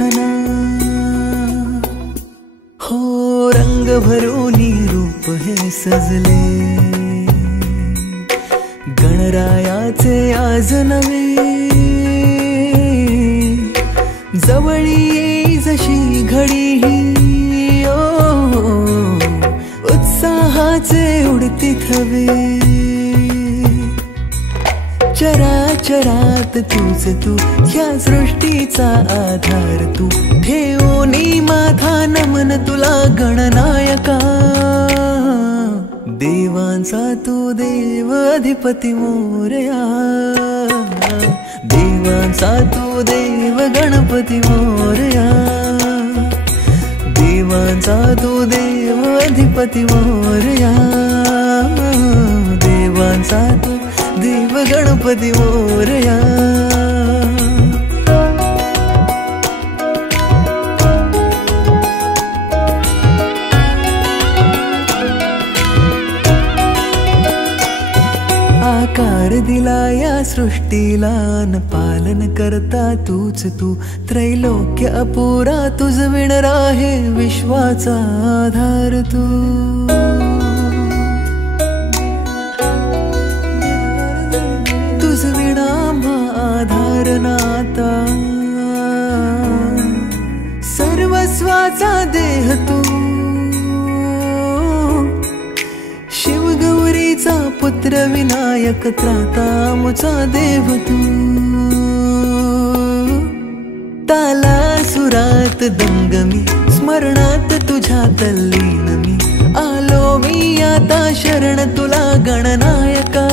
गणना हो रंग भरोनी रूप हे सजले गणरायाचे आज नवे जवळी येई जशी घडी ही उत्साहाचे उडती थवे चराचरात तूच तू ह्या सृष्टीचा आधार तू ठेवोनी माझा नमन तुला गणनायका देवांचा तू देव अधिपती मोरया देवांचा तू देव गणपती मोरया देवांचा तू देव अधिपती मोरया देवांचा तू देव गणपती मोरया आकार दिला या सृष्टीला न पालन करता तूच तू त्रैलोक्य अपुरा तुझ विण राहे विश्वाचा आधार तू तुझ विणा आधार नाता सर्वस्वाचा देह तू शिवगौरीचा पुत्र विनायक त्राता मुचा देव तू ताला सुरात दंगमी स्मरणात तुझ्या तल्लीन मी आलो मी आता शरण तुला गणनायका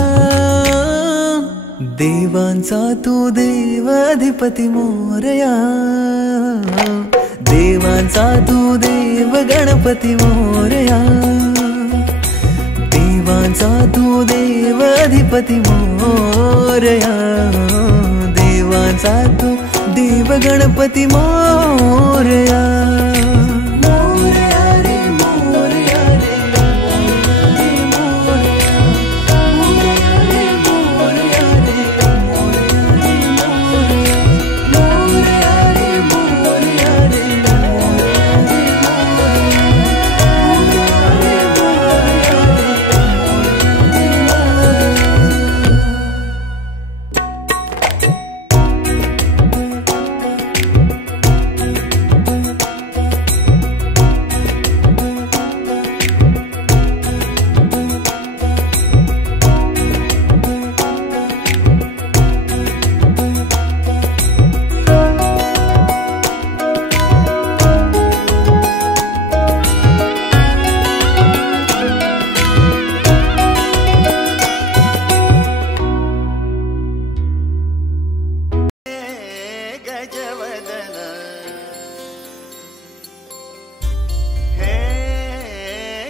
देवांचा तू देव अधिपती मोरया देवांचा तू देव गणपती मोरया देवांचा तू देव अधिपती मोरया देवांचा तू देव गणपती मोरया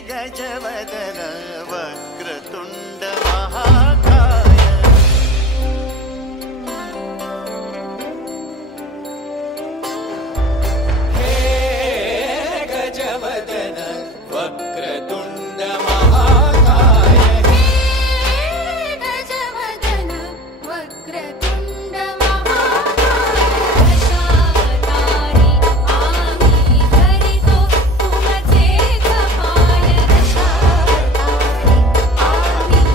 गजवदन वक्रतुंड महाकाय हे गजवदन वक्रतुंड महाकाय हे गजवदन वक्रतुंड महाकाय दशावतारी आम्ही धरितो तुमचे कपाळ दशावतारी आम्ही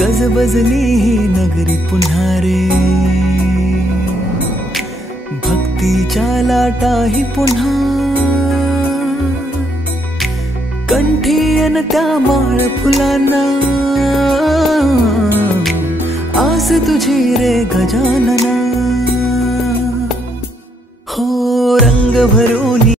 गजबजली ही नगरी पुन्हा रे, भक्तीच्या लाटाही पुन्हा, कंठी अन त्या माळ फुलांना, आस तुझी रे गजानना. हो रंग भरून